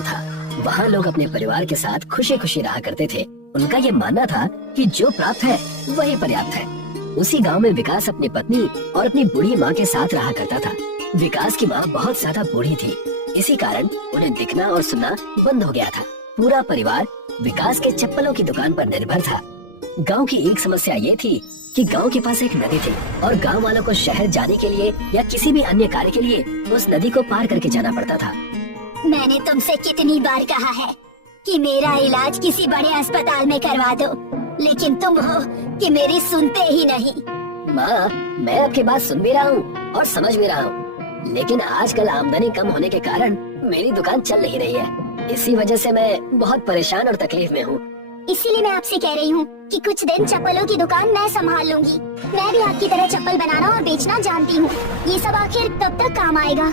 था। वहाँ लोग अपने परिवार के साथ खुशी खुशी रहा करते थे। उनका ये मानना था कि जो प्राप्त है वही पर्याप्त है। उसी गांव में विकास अपनी पत्नी और अपनी बूढ़ी माँ के साथ रहा करता था। विकास की माँ बहुत ज्यादा बूढ़ी थी, इसी कारण उन्हें दिखना और सुनना बंद हो गया था। पूरा परिवार विकास के चप्पलों की दुकान पर निर्भर था। गांव की एक समस्या ये थी कि गांव के पास एक नदी थी और गांव वालों को शहर जाने के लिए या किसी भी अन्य कार्य के लिए उस नदी को पार करके जाना पड़ता था। मैंने तुमसे कितनी बार कहा है कि मेरा इलाज किसी बड़े अस्पताल में करवा दो, लेकिन तुम हो कि मेरी सुनते ही नहीं। माँ, मैं आपकी बात सुन भी रहा हूँ और समझ भी रहा हूँ, लेकिन आजकल आमदनी कम होने के कारण मेरी दुकान चल नहीं रही है। इसी वजह से मैं बहुत परेशान और तकलीफ में हूँ। इसीलिए मैं आपसे कह रही हूँ कि कुछ दिन चप्पलों की दुकान मैं संभाल लूंगी। मैं भी आपकी तरह चप्पल बनाना और बेचना जानती हूँ। ये सब आखिर कब तक काम आएगा?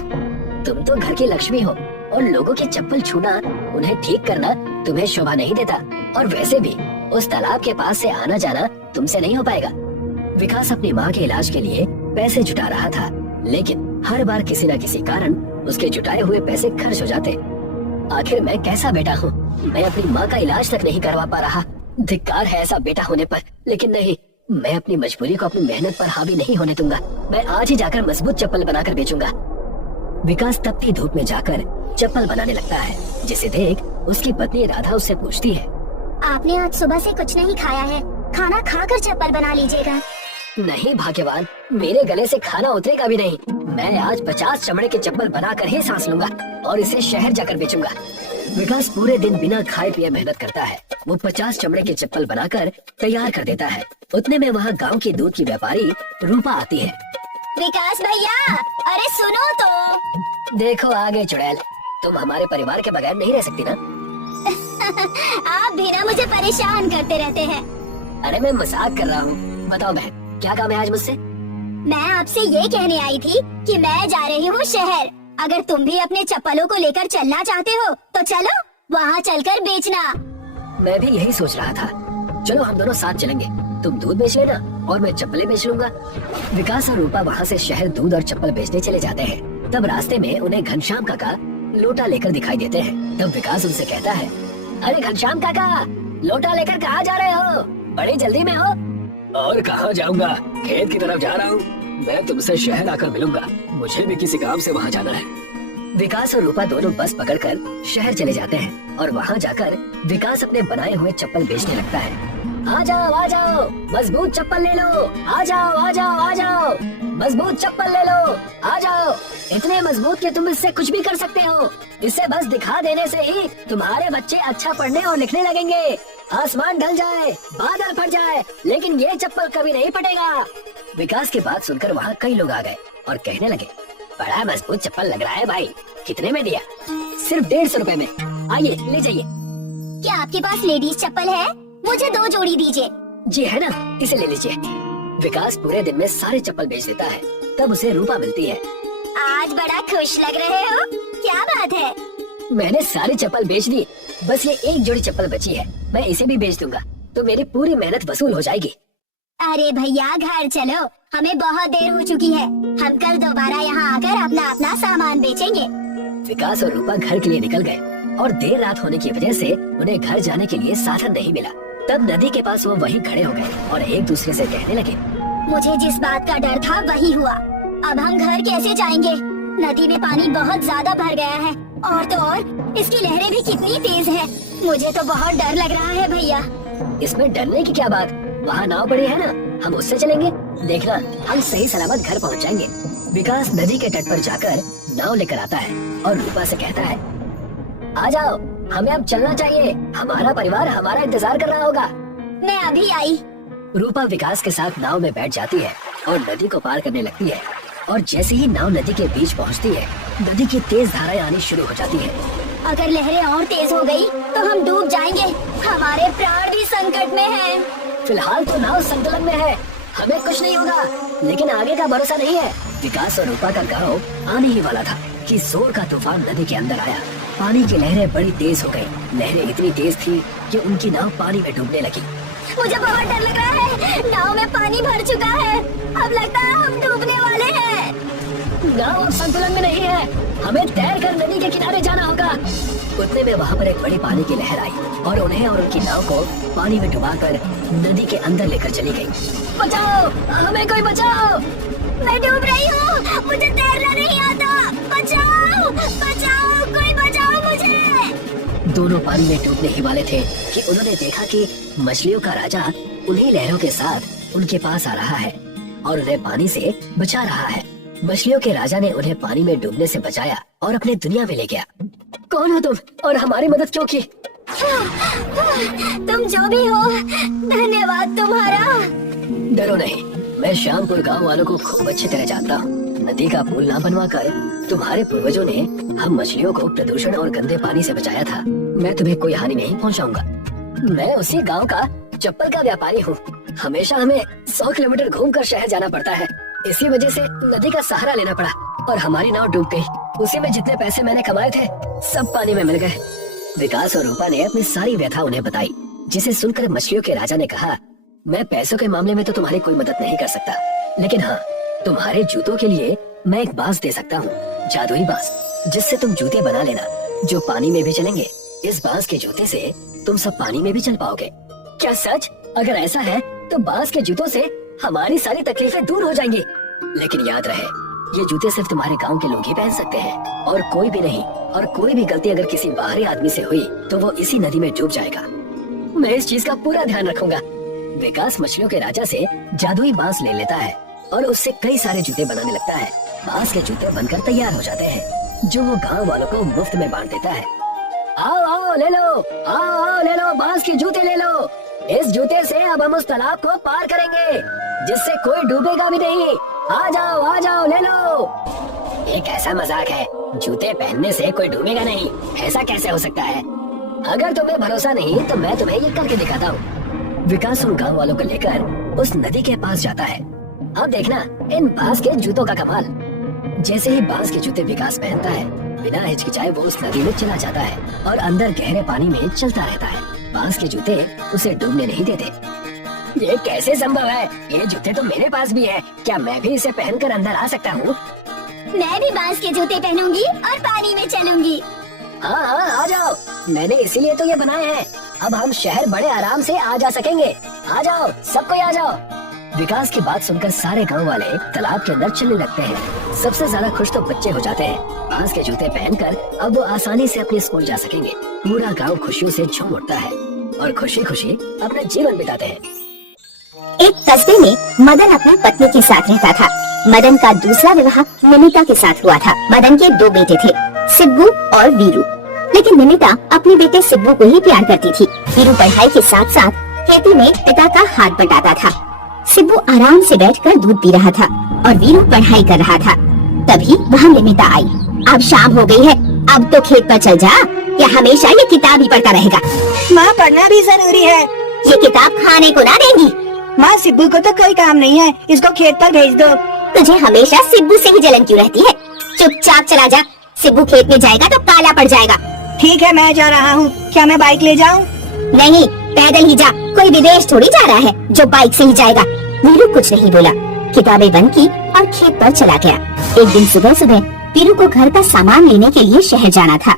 तुम तो घर की लक्ष्मी हो और लोगों के चप्पल छूना, उन्हें ठीक करना तुम्हें शोभा नहीं देता। और वैसे भी उस तालाब के पास से आना जाना तुमसे नहीं हो पाएगा। विकास अपनी माँ के इलाज के लिए पैसे जुटा रहा था, लेकिन हर बार किसी न किसी कारण उसके जुटाए हुए पैसे खर्च हो जाते। आखिर मैं कैसा बेटा हूँ, मैं अपनी माँ का इलाज तक नहीं करवा पा रहा। धिक्कार है ऐसा बेटा होने पर, लेकिन नहीं, मैं अपनी मजबूरी को अपनी मेहनत पर हावी नहीं होने दूंगा। मैं आज ही जाकर मजबूत चप्पल बनाकर बेचूंगा। विकास तपती धूप में जाकर चप्पल बनाने लगता है, जिसे देख उसकी पत्नी राधा उससे पूछती है, आपने आज सुबह से कुछ नहीं खाया है, खाना खाकर चप्पल बना लीजिएगा। नहीं भाग्यवान, मेरे गले से खाना उतरेगा भी नहीं। मैं आज 50 चमड़े के चप्पल बनाकर ही सांस लूंगा और इसे शहर जाकर बेचूंगा। विकास पूरे दिन बिना खाए पिए मेहनत करता है। वो 50 चमड़े के चप्पल बनाकर तैयार कर देता है। उतने में वहाँ गांव की दूध की व्यापारी रूपा आती है। विकास भैया, अरे सुनो तो। देखो आगे चुड़ैल, तुम हमारे परिवार के बगैर नहीं रह सकती ना। आप भी ना मुझे परेशान करते रहते हैं। अरे मैं मजाक कर रहा हूँ। बताओ बहन, क्या काम है आज मुझसे? मैं आपसे ये कहने आई थी कि मैं जा रही हूँ शहर। अगर तुम भी अपने चप्पलों को लेकर चलना चाहते हो तो चलो, वहाँ चलकर बेचना। मैं भी यही सोच रहा था। चलो हम दोनों साथ चलेंगे। तुम दूध बेच लेना और मैं चप्पलें बेच लूंगा। विकास और रूपा वहाँ से शहर दूध और चप्पल बेचने चले जाते हैं। तब रास्ते में उन्हें घनश्याम काका लोटा लेकर दिखाई देते हैं। तब विकास उनसे कहता है, अरे घनश्याम काका, लोटा लेकर कहाँ जा रहे हो? बड़ी जल्दी में हो? और कहाँ जाऊंगा, खेत की तरफ जा रहा हूँ। मैं तुमसे शहर आकर मिलूंगा, मुझे भी किसी काम से वहाँ जाना है। विकास और रूपा दोनों बस पकड़कर शहर चले जाते हैं और वहाँ जाकर विकास अपने बनाए हुए चप्पल बेचने लगता है। आ जाओ, मजबूत चप्पल ले लो। आ जाओ, मजबूत चप्पल ले लो। आ जाओ, इतने मजबूत कि तुम इससे कुछ भी कर सकते हो। इसे बस दिखा देने से ही तुम्हारे बच्चे अच्छा पढ़ने और लिखने लगेंगे। आसमान ढल जाए, बादल फट जाए, लेकिन ये चप्पल कभी नहीं फटेगा। विकास की बात सुनकर वहाँ कई लोग आ गए और कहने लगे, बड़ा मजबूत चप्पल लग रहा है भाई, कितने में दिया? सिर्फ 150 रुपए में। आइए ले जाइए। क्या आपके पास लेडीज चप्पल है? मुझे 2 जोड़ी दीजिए। जी है ना, इसे ले लीजिए। विकास पूरे दिन में सारे चप्पल बेच देता है। तब उसे रूपा मिलती है। आज बड़ा खुश लग रहे हो, क्या बात है? मैंने सारी चप्पल बेच दी, बस ये एक जोड़ी चप्पल बची है। मैं इसे भी बेच दूंगा तो मेरी पूरी मेहनत वसूल हो जाएगी। अरे भैया घर चलो, हमें बहुत देर हो चुकी है। हम कल दोबारा यहाँ आकर अपना अपना सामान बेचेंगे। विकास और रूपा घर के लिए निकल गए और देर रात होने की वजह से उन्हें घर जाने के लिए साधन नहीं मिला। तब नदी के पास वो वहीं खड़े हो गए और एक दूसरे से कहने लगे, मुझे जिस बात का डर था वही हुआ। अब हम घर कैसे जाएंगे? नदी में पानी बहुत ज्यादा भर गया है और तो और इसकी लहरें भी कितनी तेज है। मुझे तो बहुत डर लग रहा है भैया। इसमें डरने की क्या बात, वहाँ नाव पड़ी है ना, हम उससे चलेंगे। देखना, हम सही सलामत घर पहुँच जाएंगे। विकास नदी के तट पर जाकर नाव लेकर आता है और रूपा से कहता है, आ जाओ, हमें अब चलना चाहिए। हमारा परिवार हमारा इंतजार कर रहा होगा। मैं अभी आई। रूपा विकास के साथ नाव में बैठ जाती है और नदी को पार करने लगती है। और जैसे ही नाव नदी के बीच पहुंचती है, नदी की तेज धाराएं आनी शुरू हो जाती है। अगर लहरें और तेज हो गई तो हम डूब जाएंगे। हमारे प्राण भी संकट में हैं। फिलहाल तो नाव संतुलन में है, हमें कुछ नहीं होगा, लेकिन आगे का भरोसा नहीं है। विकास और रूपा का गाँव आने ही वाला था कि जोर का तूफान नदी के अंदर आया। पानी की लहरें बड़ी तेज हो गयी। लहरें इतनी तेज थी कि उनकी नाव पानी में डूबने लगी। मुझे बहुत डर लग रहा है, नाव में पानी भर चुका है। अब लगता है हम डूबने वाले हैं। नाव अब संतुलन में नहीं है, हमें तैरकर नदी के किनारे जाना होगा। उतने में वहाँ पर एक बड़ी पानी की लहर आई और उन्हें और उनकी नाव को पानी में डुबाकर नदी के अंदर लेकर चली गई। बचाओ, हमें कोई बचाओ! मैं डूब रही हूँ, मुझे तैरना नहीं आता। बचाओ, बचाओ, कोई बचाओ मुझे। दोनों पानी में डूबने ही वाले थे कि उन्होंने देखा कि मछलियों का राजा उन्हीं लहरों के साथ उनके पास आ रहा है और उन्हें पानी से बचा रहा है। मछलियों के राजा ने उन्हें पानी में डूबने से बचाया और अपने दुनिया में ले गया। कौन हो तुम और हमारी मदद क्यों की? तुम जो भी हो, धन्यवाद तुम्हारा। डरो नहीं, मैं श्यामपुर गांव वालों को खूब अच्छी तरह जानता हूँ। नदी का पुल ना बनवाकर तुम्हारे पूर्वजों ने हम मछलियों को प्रदूषण और गंदे पानी से बचाया था। मैं तुम्हें कोई हानि नहीं पहुँचाऊंगा। मैं उसी गांव का चप्पल का व्यापारी हूँ। हमेशा हमें 100 किलोमीटर घूमकर शहर जाना पड़ता है। इसी वजह से नदी का सहारा लेना पड़ा और हमारी नाव डूब गई। उसी में जितने पैसे मैंने कमाए थे सब पानी में मिल गए। विकास और रूपा ने अपनी सारी व्यथा उन्हें बताई, जिसे सुनकर मछलियों के राजा ने कहा, मैं पैसों के मामले में तो तुम्हारी कोई मदद नहीं कर सकता, लेकिन हाँ, तुम्हारे जूतों के लिए मैं एक बांस दे सकता हूँ, जादुई बांस, जिससे तुम जूते बना लेना जो पानी में भी चलेंगे। इस बांस के जूते से तुम सब पानी में भी चल पाओगे। क्या सच? अगर ऐसा है तो बांस के जूतों से हमारी सारी तकलीफें दूर हो जाएंगी। लेकिन याद रहे, ये जूते सिर्फ तुम्हारे गांव के लोग ही पहन सकते हैं और कोई भी नहीं। और कोई भी गलती अगर किसी बाहरी आदमी से हुई तो वो इसी नदी में डूब जाएगा। मैं इस चीज का पूरा ध्यान रखूंगा। विकास मछलियों के राजा से जादुई बांस ले लेता है और उससे कई सारे जूते बनाने लगता है। बांस के जूते बनकर तैयार हो जाते हैं, जो वो गाँव वालों को मुफ्त में बांट देता है। आओ आओ ले लो, आओ आओ ले लो, बांस के जूते ले लो। इस जूते से अब हम उस तालाब को पार करेंगे जिससे कोई डूबेगा भी नहीं। आ जाओ ले लो। ये कैसा मजाक है? जूते पहनने से कोई डूबेगा नहीं, ऐसा कैसे हो सकता है? अगर तुम्हें भरोसा नहीं तो मैं तुम्हें ये करके दिखाता हूँ। विकास उन गाँव वालों को लेकर उस नदी के पास जाता है। अब देखना इन बांस के जूतों का कमाल। जैसे ही बांस के जूते विकास पहनता है, बिना हिचकिचाए वो उस नदी में चला जाता है और अंदर गहरे पानी में चलता रहता है। बांस के जूते उसे डूबने नहीं देते। ये कैसे संभव है? ये जूते तो मेरे पास भी है। क्या मैं भी इसे पहनकर अंदर आ सकता हूँ? मैं भी बांस के जूते पहनूंगी और पानी में चलूंगी। हाँ हाँ, आ जाओ। मैंने इसीलिए तो ये बनाए हैं। अब हम शहर बड़े आराम से आ जा सकेंगे। आ जाओ, सब कोई आ जाओ। विकास की बात सुनकर सारे गांव वाले तालाब के अंदर चलने लगते हैं। सबसे ज्यादा खुश तो बच्चे हो जाते हैं। बांस के जूते पहनकर अब वो आसानी से अपने स्कूल जा सकेंगे। पूरा गांव खुशियों से झूम उठता है और खुशी खुशी अपना जीवन बिताते हैं। एक कस्बे में मदन अपनी पत्नी के साथ रहता था। मदन का दूसरा विवाह निमिता के साथ हुआ था। मदन के 2 बेटे थे, सिब्बू और वीरू। लेकिन निमिता अपने बेटे सिब्बू को ही प्यार करती थी। वीरू पढ़ाई के साथ साथ खेती में पिता का हाथ बटाता था। सिब्बू आराम से बैठकर दूध पी रहा था और वीरू पढ़ाई कर रहा था। तभी वहाँ निमिता आई। अब शाम हो गई है, अब तो खेत पर चल जा, या हमेशा ये किताब ही पढ़ता रहेगा। माँ, पढ़ना भी जरूरी है। ये किताब खाने को ना देंगी। माँ, सिब्बू को तो कोई काम नहीं है, इसको खेत पर भेज दो। तुझे हमेशा सिब्बू से ही जलन क्यों रहती है? चुपचाप चला जा, सिब्बू खेत में जाएगा तो काला पड़ जाएगा। ठीक है, मैं जा रहा हूँ। क्या मैं बाइक ले जाऊँ? नहीं, पैदल ही जा। कोई विदेश थोड़ी जा रहा है जो बाइक से ही जाएगा। वीरू कुछ नहीं बोला, किताबें बंद की और खेत पर चला गया। एक दिन सुबह सुबह वीरू को घर का सामान लेने के लिए शहर जाना था।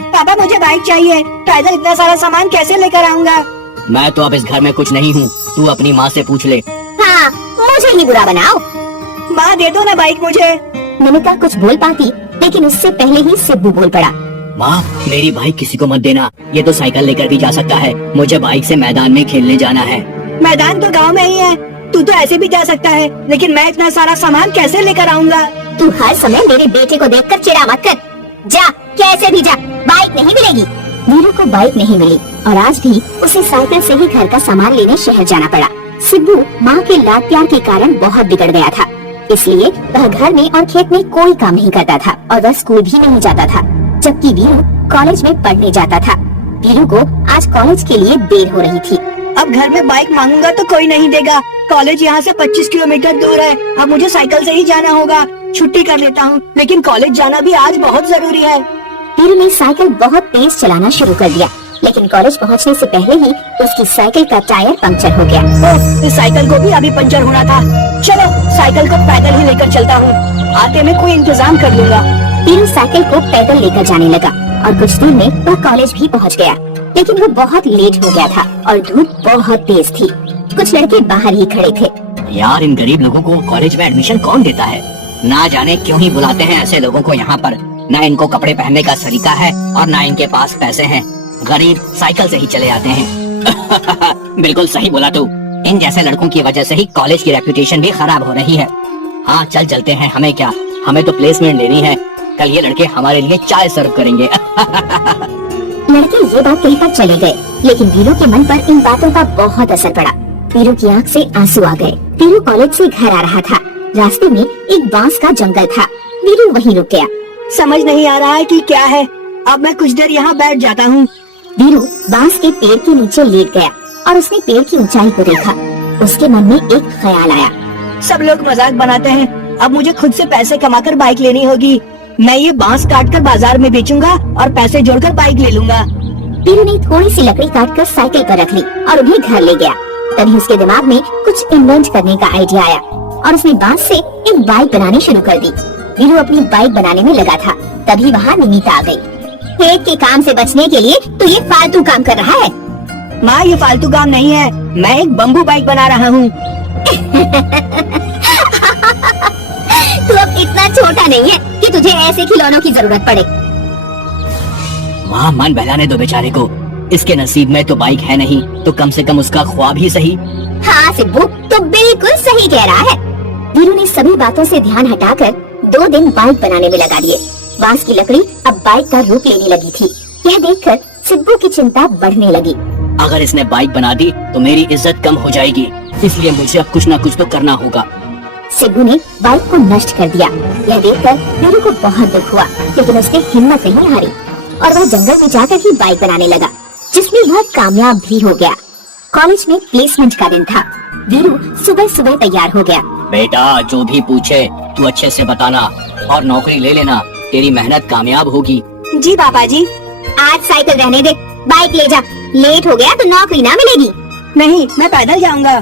पापा, मुझे बाइक चाहिए। पैदल इतना सारा सामान कैसे लेकर आऊँगा? मैं तो अब इस घर में कुछ नहीं हूँ, तू अपनी माँ से पूछ ले। हाँ, मुझे ही बुरा बनाओ। माँ, दे दो ना बाइक मुझे। निमिता कुछ बोल पाती, लेकिन उससे पहले ही सिब्बू बोल पड़ा। माँ, मेरी बाइक किसी को मत देना, ये तो साइकिल लेकर भी जा सकता है। मुझे बाइक से मैदान में खेलने जाना है। मैदान तो गाँव में ही है, तू तो ऐसे भी जा सकता है, लेकिन मैं इतना सारा सामान कैसे लेकर आऊँगा? तू हर समय मेरे बेटे को देखकर चिढ़ा मत कर। जा, कैसे भी जा, बाइक नहीं मिलेगी। वीरू को बाइक नहीं मिली और आज भी उसे साइकिल से ही घर का सामान लेने शहर जाना पड़ा। सिब्बू माँ के लाड प्यार के कारण बहुत बिगड़ गया था, इसलिए वह घर में और खेत में कोई काम नहीं करता था और वह स्कूल भी नहीं जाता था, जबकि वीरू कॉलेज में पढ़ने जाता था। वीरू को आज कॉलेज के लिए देर हो रही थी। अब घर में बाइक मांगूंगा तो कोई नहीं देगा। कॉलेज यहाँ से 25 किलोमीटर दूर है, अब मुझे साइकिल से ही जाना होगा। छुट्टी कर लेता हूँ, लेकिन कॉलेज जाना भी आज बहुत जरूरी है। वीरू ने साइकिल बहुत तेज चलाना शुरू कर दिया, लेकिन कॉलेज पहुँचने से पहले ही उसकी साइकिल का टायर पंक्चर हो गया। ओह, इस साइकिल को भी अभी पंचर होना था। चलो, साइकिल को पैदल ही लेकर चलता हूँ, आते में कोई इंतजाम कर लूंगा। वीरू साइकिल को पैदल लेकर जाने लगा। और कुछ देर में वह कॉलेज भी पहुंच गया। लेकिन वो बहुत लेट हो गया था और धूप बहुत तेज थी। कुछ लड़के बाहर ही खड़े थे। यार, इन गरीब लोगों को कॉलेज में एडमिशन कौन देता है? ना जाने क्यों ही बुलाते हैं ऐसे लोगों को यहाँ पर। ना इनको कपड़े पहनने का सलीका है और ना इनके पास पैसे हैं। गरीब साइकिल से ही चले आते हैं। बिल्कुल सही बोला तू। इन जैसे लड़कों की वजह से ही कॉलेज की रेपुटेशन भी खराब हो रही है। हाँ, चल चलते हैं। हमें क्या, हमें तो प्लेसमेंट लेनी है। कल ये लड़के हमारे लिए चाय सर्व करेंगे। लड़के ये बात कहकर चले गए, लेकिन वीरू के मन पर इन बातों का बहुत असर पड़ा। वीरू की आंख से आंसू आ गए। वीरू कॉलेज से घर आ रहा था। रास्ते में एक बांस का जंगल था। वीरू वहीं रुक गया। समझ नहीं आ रहा है कि क्या है। अब मैं कुछ देर यहाँ बैठ जाता हूँ। वीरू बांस के पेड़ के नीचे लेट गया और उसने पेड़ की ऊंचाई को देखा। उसके मन में एक ख्याल आया। सब लोग मजाक बनाते हैं, अब मुझे खुद से पैसे कमाकर बाइक लेनी होगी। मैं ये बांस काटकर बाजार में बेचूंगा और पैसे जोड़कर बाइक ले लूंगा। वीरू ने थोड़ी सी लकड़ी काटकर साइकिल पर रख ली और उन्हें घर ले गया। तभी उसके दिमाग में कुछ इन्वेंट करने का आइडिया आया और उसने बांस से एक बाइक बनानी शुरू कर दी। वीरू अपनी बाइक बनाने में लगा था, तभी वहाँ निमिता आ गई। खेत के काम से बचने के लिए तो ये फालतू काम कर रहा है। माँ, ये फालतू काम नहीं है, मैं एक बम्बू बाइक बना रहा हूँ। तू अब इतना छोटा नहीं है कि तुझे ऐसे खिलौनों की जरूरत पड़े। माँ, मन बहलाने दो बेचारे को। इसके नसीब में तो बाइक है नहीं, तो कम से कम उसका ख्वाब ही सही। हाँ सिब्बू, तो बिल्कुल सही कह रहा है। वीरू ने सभी बातों से ध्यान हटाकर 2 दिन बाइक बनाने में लगा दिए। बांस की लकड़ी अब बाइक का रूप लेने लगी थी। यह देखकर सिब्बू की चिंता बढ़ने लगी। अगर इसने बाइक बना दी तो मेरी इज्जत कम हो जाएगी, इसलिए मुझे अब कुछ न कुछ तो करना होगा। सिब्बू ने बाइक को नष्ट कर दिया। यह देखकर वीरू को बहुत दुख हुआ, लेकिन उसने हिम्मत नहीं हारी और वह जंगल में जाकर ही बाइक बनाने लगा, जिसमें वह कामयाब भी हो गया। कॉलेज में प्लेसमेंट का दिन था। वीरू सुबह सुबह तैयार हो गया। बेटा, जो भी पूछे तू अच्छे से बताना और नौकरी ले लेना। तेरी मेहनत कामयाब होगी। जी पापा जी। आज साइकिल रहने दे, बाइक ले जा। लेट हो गया तो नौकरी ना मिलेगी। नहीं, मैं पैदल जाऊंगा।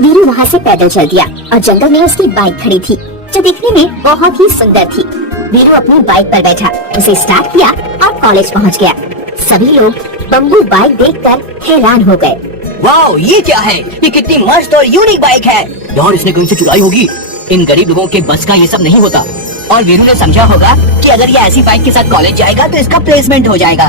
वीरू वहाँ से पैदल चल दिया और जंगल में उसकी बाइक खड़ी थी, जो दिखने में बहुत ही सुंदर थी। वीरू अपनी बाइक पर बैठा, उसे स्टार्ट किया और कॉलेज पहुँच गया। सभी लोग बम्बू बाइक देखकर हैरान हो गए। वाओ, ये क्या है? ये कितनी मस्त और यूनिक बाइक है। यार, इसने कहीं से चुराई होगी। इन गरीब लोगों के बस का ये सब नहीं होता। और वीरू ने समझा होगा कि अगर ये ऐसी बाइक के साथ कॉलेज जाएगा तो इसका प्लेसमेंट हो जाएगा।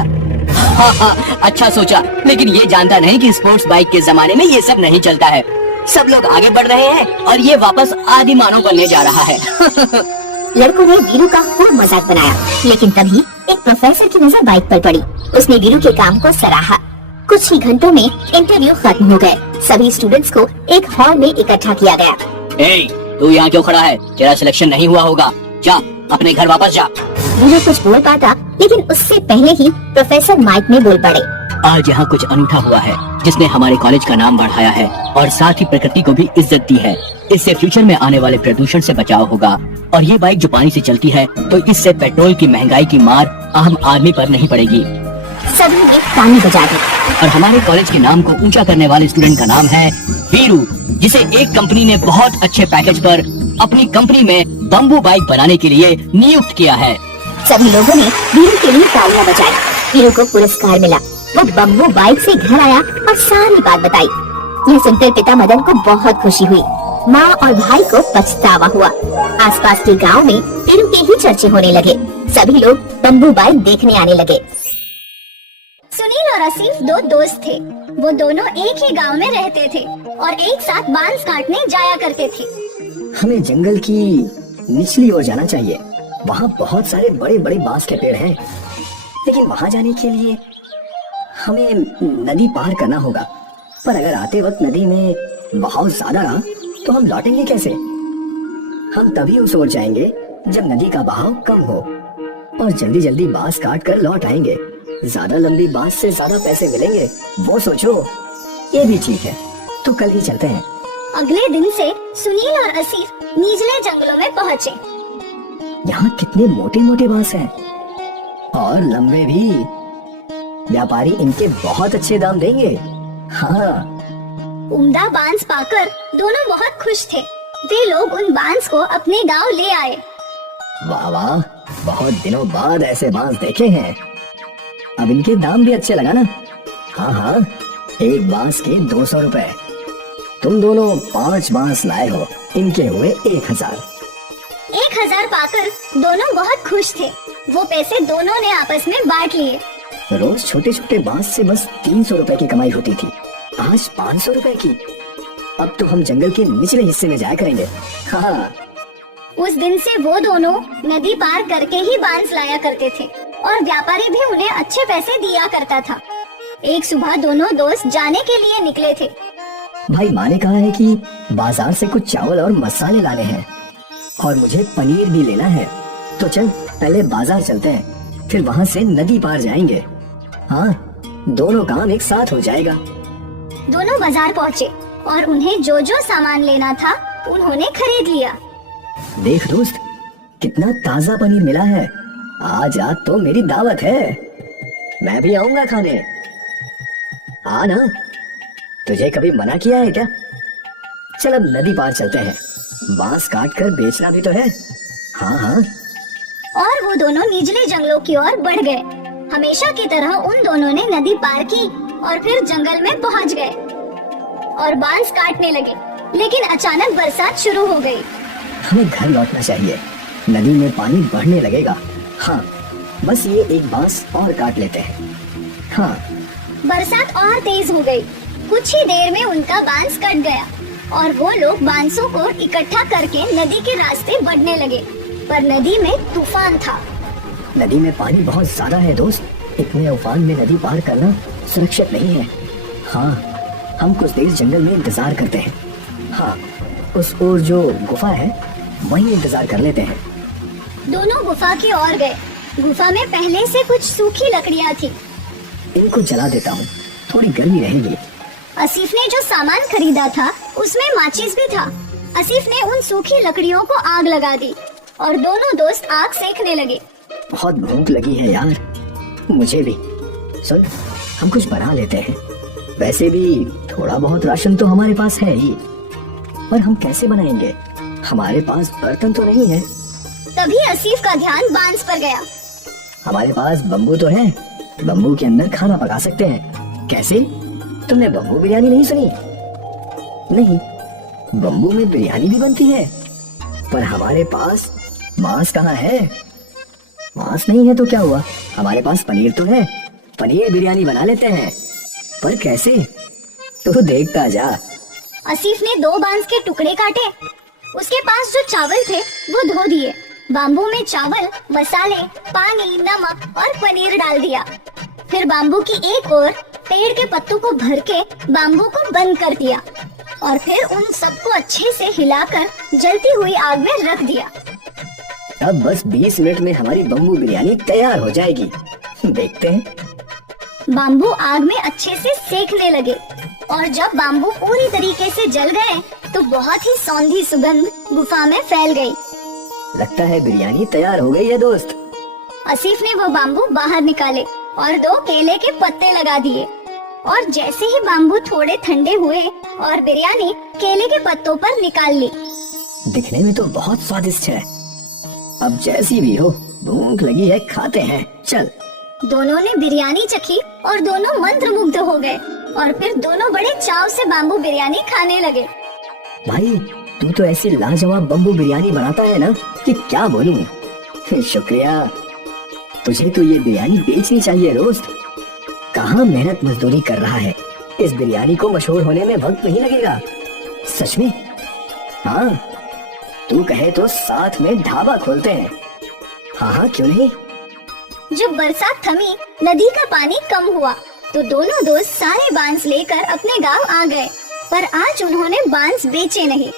हाँ, अच्छा सोचा, लेकिन ये जानता नहीं कि स्पोर्ट्स बाइक के जमाने में ये सब नहीं चलता है। सब लोग आगे बढ़ रहे हैं और ये वापस आदि मानव बनने जा रहा है। लड़कों ने वीरू का खूब मजाक बनाया, लेकिन तभी एक प्रोफेसर की नजर बाइक पर पड़ी। उसने वीरू के काम को सराहा। कुछ ही घंटों में इंटरव्यू खत्म हो गए। सभी स्टूडेंट्स को एक हॉल में इकट्ठा किया गया। ए, तू यहाँ क्यों खड़ा है? तेरा सिलेक्शन नहीं हुआ होगा। जा, अपने घर वापस जा। वीरू कुछ बोल पाता, लेकिन उससे पहले ही प्रोफेसर माइक में बोल पड़े। आज यहाँ कुछ अनूठा हुआ है, जिसने हमारे कॉलेज का नाम बढ़ाया है और साथ ही प्रकृति को भी इज्जत दी है। इससे फ्यूचर में आने वाले प्रदूषण से बचाव होगा। और ये बाइक जो पानी से चलती है, तो इससे पेट्रोल की महंगाई की मार आम आदमी पर नहीं पड़ेगी। सभी ने ताली बजा दी। और हमारे कॉलेज के नाम को ऊंचा करने वाले स्टूडेंट का नाम है वीरू, जिसे एक कंपनी ने बहुत अच्छे पैकेज पर अपनी कंपनी में बम्बू बाइक बनाने के लिए नियुक्त किया है। सभी लोगों ने वीरू के लिए तालियां बजाई। वीरू को पुरस्कार मिला। वो बम्बू बाइक से घर आया और सारी बात बताई। यह सुनकर पिता मदन को बहुत खुशी हुई। माँ और भाई को पछतावा हुआ। आसपास के गांव में वीरू के ही चर्चे होने लगे। सभी लोग बम्बू बाइक देखने आने लगे। सुनील और आसिफ 2 दोस्त थे। वो दोनों एक ही गांव में रहते थे और एक साथ बांस काटने जाया करते थे। हमें जंगल की निचली ओर जाना चाहिए। वहाँ बहुत सारे बड़े बड़े बांस के पेड़ हैं, लेकिन वहाँ जाने के लिए हमें नदी पार करना होगा। पर अगर आते वक्त नदी में बहाव ज्यादा रहा तो हम लौटेंगे कैसे? हम तभी उस ओर जाएंगे जब नदी का बहाव कम हो और जल्दी जल्दी बांस काट कर लौट आएंगे। ज्यादा लंबी बांस से ज्यादा पैसे मिलेंगे, वो सोचो। ये भी ठीक है, तो कल ही चलते हैं। अगले दिन से सुनील और आसिफ निचले जंगलों में पहुँचे। यहाँ कितने मोटे मोटे बांस हैं और लंबे भी। व्यापारी इनके बहुत अच्छे दाम देंगे। हाँ, उम्दा बांस पाकर दोनों बहुत खुश थे। वे लोग उन बांस को अपने गांव ले आए। वाह वाह, बहुत दिनों बाद ऐसे बांस देखे हैं। अब इनके दाम भी अच्छे लगा ना। हाँ हाँ, एक बांस के 200 रुपए। तुम दोनों 5 बांस लाए हो, इनके हुए 1000। 1000 पाकर दोनों बहुत खुश थे। वो पैसे दोनों ने आपस में बांट लिए। रोज छोटे छोटे बांस से बस 300 रुपए की कमाई होती थी, आज 500 रुपए की। अब तो हम जंगल के निचले हिस्से में जाया करेंगे। हाँ, उस दिन से वो दोनों नदी पार करके ही बांस लाया करते थे और व्यापारी भी उन्हें अच्छे पैसे दिया करता था। एक सुबह दोनों दोस्त जाने के लिए निकले थे। भाई माँ ने कहा है कि बाजार से कुछ चावल और मसाले लाने हैं और मुझे पनीर भी लेना है। तो चल पहले बाजार चलते हैं, फिर वहाँ से नदी पार जाएंगे। हाँ, दोनों काम एक साथ हो जाएगा। दोनों बाजार पहुँचे और उन्हें जो जो सामान लेना था उन्होंने खरीद लिया। देख दोस्त, कितना ताजा पनीर मिला है। आज तो मेरी दावत है, मैं भी आऊंगा खाने। हाँ ना, तुझे कभी मना किया है क्या? चल अब नदी पार चलते हैं, बांस काट कर बेचना भी तो है। हाँ हाँ। और वो दोनों निचले जंगलों की ओर बढ़ गए। हमेशा की तरह उन दोनों ने नदी पार की और फिर जंगल में पहुंच गए और बांस काटने लगे। लेकिन अचानक बरसात शुरू हो गई। हमें घर लौटना चाहिए, नदी में पानी बढ़ने लगेगा। हाँ, बस ये एक बांस और काट लेते हैं। हाँ। बरसात और तेज हो गई। कुछ ही देर में उनका बांस कट गया और वो लोग बांसों को इकट्ठा करके नदी के रास्ते बढ़ने लगे, पर नदी में तूफान था। नदी में पानी बहुत ज्यादा है दोस्त, इतने उफान में नदी पार करना सुरक्षित नहीं है। हाँ, हम कुछ देर जंगल में इंतजार करते हैं। हाँ, उस ओर जो गुफा है वहीं इंतजार कर लेते हैं। दोनों गुफा की ओर गए। गुफा में पहले से कुछ सूखी लकड़ियाँ थी। इनको जला देता हूँ, थोड़ी गर्मी रहेगी। आसिफ ने जो सामान खरीदा था उसमें माचिस भी था। आसिफ ने उन सूखी लकड़ियों को आग लगा दी और दोनों दोस्त आग सेकने लगे। बहुत भूख लगी है यार, मुझे भी। सुन, हम कुछ बना लेते हैं। वैसे भी थोड़ा बहुत राशन तो हमारे पास है ही, पर हम कैसे बनाएंगे? हमारे पास बर्तन तो नहीं है। तभी आसिफ का ध्यान बांस पर गया। हमारे पास बम्बू तो है, बम्बू के अंदर खाना पका सकते हैं। कैसे? तुमने बम्बू बिरयानी नहीं सुनी? नहीं, बम्बू में बिरयानी भी बनती है, पर हमारे पास मांस कहाँ है? मांस नहीं है तो क्या हुआ, हमारे पास पनीर तो है, पनीर बिरयानी बना लेते हैं। पर कैसे? तो देखता जा। आसिफ ने 2 बांस के टुकड़े काटे। उसके पास जो चावल थे वो धो दिए। बाम्बू में चावल, मसाले, पानी, नमक और पनीर डाल दिया। फिर बाम्बू की एक ओर पेड़ के पत्तों को भर के बाम्बू को बंद कर दिया और फिर उन सबको अच्छे से हिलाकर जलती हुई आग में रख दिया। अब बस 20 मिनट में हमारी बम्बू बिरयानी तैयार हो जाएगी। देखते हैं। बाम्बू आग में अच्छे से सेकने लगे और जब बाम्बू पूरी तरीके से जल गए तो बहुत ही सौंधी सुगंध गुफा में फैल गई। लगता है बिरयानी तैयार हो गई है दोस्त। आसिफ ने वो बाम्बू बाहर निकाले और 2 केले के पत्ते लगा दिए और जैसे ही बाम्बू थोड़े ठंडे हुए और बिरयानी केले के पत्तों पर निकाल ली। दिखने में तो बहुत स्वादिष्ट है। अब जैसी भी हो, भूख लगी है, खाते हैं। चल। दोनों ने बिरयानी चखी और दोनों मंत्रमुग्ध हो गए और फिर दोनों बड़े चाव से बाम्बू बिरयानी खाने लगे। भाई, तू तो ऐसी लाजवाब बम्बू बिरयानी बनाता है ना कि क्या बोलूं। शुक्रिया। तुझे तो ये बिरयानी बेचनी चाहिए दोस्त। कहाँ मेहनत मजदूरी कर रहा है, इस बिरयानी को मशहूर होने में वक्त नहीं लगेगा। सच में? हाँ, तू कहे तो साथ में ढाबा खोलते हैं। हाँ हाँ, क्यों नहीं। जब बरसात थमी, नदी का पानी कम हुआ तो दोनों दोस्त सारे बांस लेकर अपने गांव आ गए, पर आज उन्होंने बांस बेचे नहीं।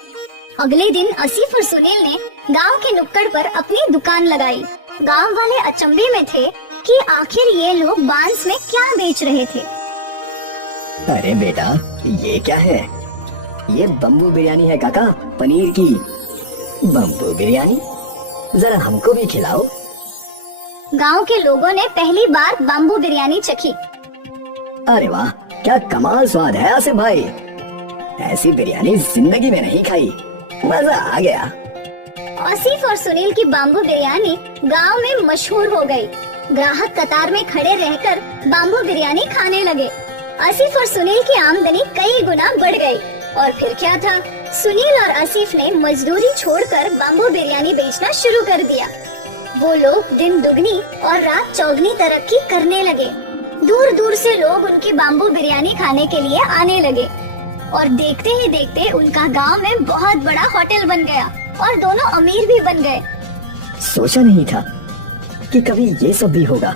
अगले दिन आसिफ और सुनील ने गांव के नुक्कड़ पर अपनी दुकान लगाई। गांव वाले अचंभे में थे कि आखिर ये लोग बांस में क्या बेच रहे थे। अरे बेटा, ये क्या है? ये बम्बू बिरयानी है काका, पनीर की। बम्बू बिरयानी? जरा हमको भी खिलाओ। गांव के लोगों ने पहली बार बम्बू बिरयानी चखी। अरे वाह, क्या कमाल स्वाद है आसिफ भाई। ऐसी बिरयानी जिंदगी में नहीं खाई, मजा आ गया। आसिफ और सुनील की बम्बू बिरयानी गांव में मशहूर हो गई। ग्राहक कतार में खड़े रहकर बाम्बू बिरयानी खाने लगे। आसिफ और सुनील की आमदनी कई गुना बढ़ गई। और फिर क्या था, सुनील और आसिफ ने मजदूरी छोड़कर बाम्बू बिरयानी बेचना शुरू कर दिया। वो लोग दिन दुगनी और रात चौगनी तरक्की करने लगे। दूर दूर से लोग उनकी बाम्बू बिरयानी खाने के लिए आने लगे और देखते ही देखते उनका गांव में बहुत बड़ा होटल बन गया और दोनों अमीर भी बन गए। सोचा नहीं था कि कभी ये सब भी होगा।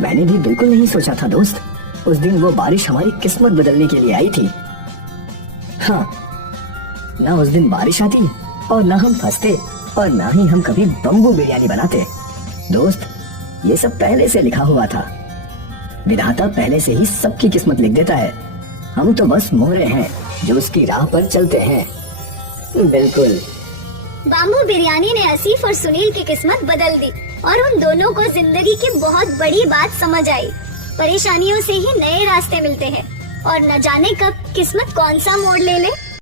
मैंने भी बिल्कुल नहीं सोचा था दोस्त। उस दिन वो बारिश हमारी किस्मत बदलने के लिए आई थी। हाँ, ना उस दिन बारिश आती और ना हम फंसते और ना ही हम कभी बम्बू बिरयानी बनाते। दोस्त, ये सब पहले से लिखा हुआ था। विधाता पहले से ही सबकी किस्मत लिख देता है। हम तो बस मोहरे हैं जो उसकी राह पर चलते हैं। बिल्कुल। बाम्बू बिरयानी ने आसिफ और सुनील की किस्मत बदल दी और उन दोनों को जिंदगी की बहुत बड़ी बात समझ आई। परेशानियों से ही नए रास्ते मिलते हैं और न जाने कब किस्मत कौन सा मोड़ ले ले।